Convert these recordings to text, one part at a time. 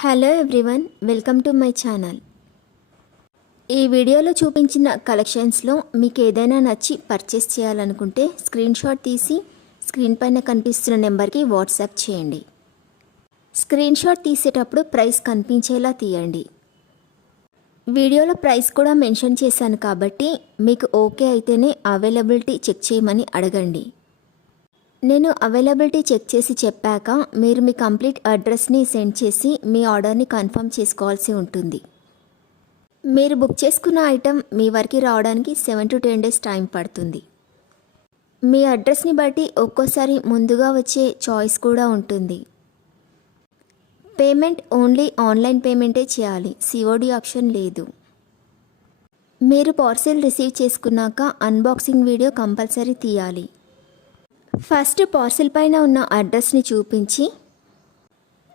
Hello everyone, welcome to my channel. ఈ వీడియోలో చూపించిన కలెక్షన్స్లో మీకు ఏదైనా నచ్చి పర్చేస్ చేయాలనుకుంటే స్క్రీన్ షాట్ తీసి స్క్రీన్ పైన కనిపిస్తున్న నెంబర్కి వాట్సాప్ చేయండి. స్క్రీన్ షాట్ తీసేటప్పుడు ప్రైస్ కనిపించేలా తీయండి. వీడియోలో ప్రైస్ కూడా మెన్షన్ చేశాను కాబట్టి మీకు ఓకే అయితేనే అవైలబిలిటీ చెక్ చేయమని అడగండి. నేను అవైలబిలిటీ చెక్ చేసి చెప్పాక మీరు మీ కంప్లీట్ అడ్రస్ని సెండ్ చేసి మీ ఆర్డర్ని కన్ఫర్మ్ చేసుకోవాల్సి ఉంటుంది. మీరు బుక్ చేసుకున్న ఐటెం మీ వరకు రావడానికి 7 to 10 days టైం పడుతుంది. మీ అడ్రస్ని బట్టి ఒక్కోసారి ముందుగా వచ్చే చాయిస్ కూడా ఉంటుంది. పేమెంట్ ఓన్లీ ఆన్లైన్ పేమెంటే చేయాలి, సిఓడి ఆప్షన్ లేదు. మీరు పార్సిల్ రిసీవ్ చేసుకున్నాక అన్బాక్సింగ్ వీడియో కంపల్సరీ తీయాలి. ఫస్ట్ పార్సిల్ పైన ఉన్న అడ్రస్ని చూపించి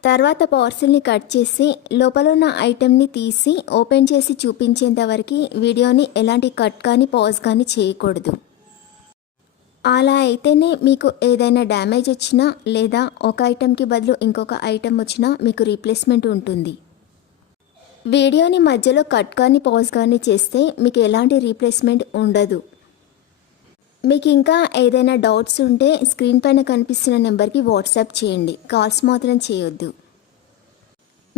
తర్వాత పార్సిల్ని కట్ చేసి లోపల ఉన్న ఐటెంని తీసి ఓపెన్ చేసి చూపించేంత వరకు వీడియోని ఎలాంటి కట్ కానీ పాజ్ కానీ చేయకూడదు. అలా అయితేనే మీకు ఏదైనా డ్యామేజ్ వచ్చినా లేదా ఒక ఐటెంకి బదులు ఇంకొక ఐటెం వచ్చినా మీకు రీప్లేస్మెంట్ ఉంటుంది. వీడియోని మధ్యలో కట్ కానీ పాజ్ కానీ చేస్తే మీకు ఎలాంటి రీప్లేస్మెంట్ ఉండదు. మీకు ఇంకా ఏదైనా డౌట్స్ ఉంటే స్క్రీన్ పైన కనిపిస్తున్న నెంబర్కి వాట్సాప్ చేయండి, కాల్స్ మాత్రం చేయొద్దు.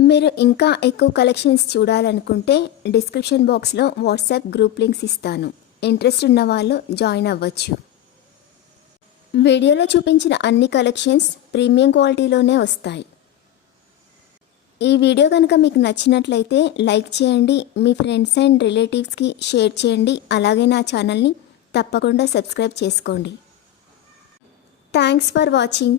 మీరు ఇంకా ఎక్కువ కలెక్షన్స్ చూడాలనుకుంటే డిస్క్రిప్షన్ బాక్స్లో వాట్సాప్ గ్రూప్ లింక్స్ ఇస్తాను, ఇంట్రెస్ట్ ఉన్న వాళ్ళు జాయిన్ అవ్వచ్చు. వీడియోలో చూపించిన అన్ని కలెక్షన్స్ ప్రీమియం క్వాలిటీలోనే వస్తాయి. ఈ వీడియో కనుక మీకు నచ్చినట్లయితే లైక్ చేయండి, మీ ఫ్రెండ్స్ అండ్ రిలేటివ్స్కి షేర్ చేయండి. అలాగే నా ఛానల్ని తప్పకుండా సబ్స్క్రైబ్ చేసుకోండి. Thanks for watching.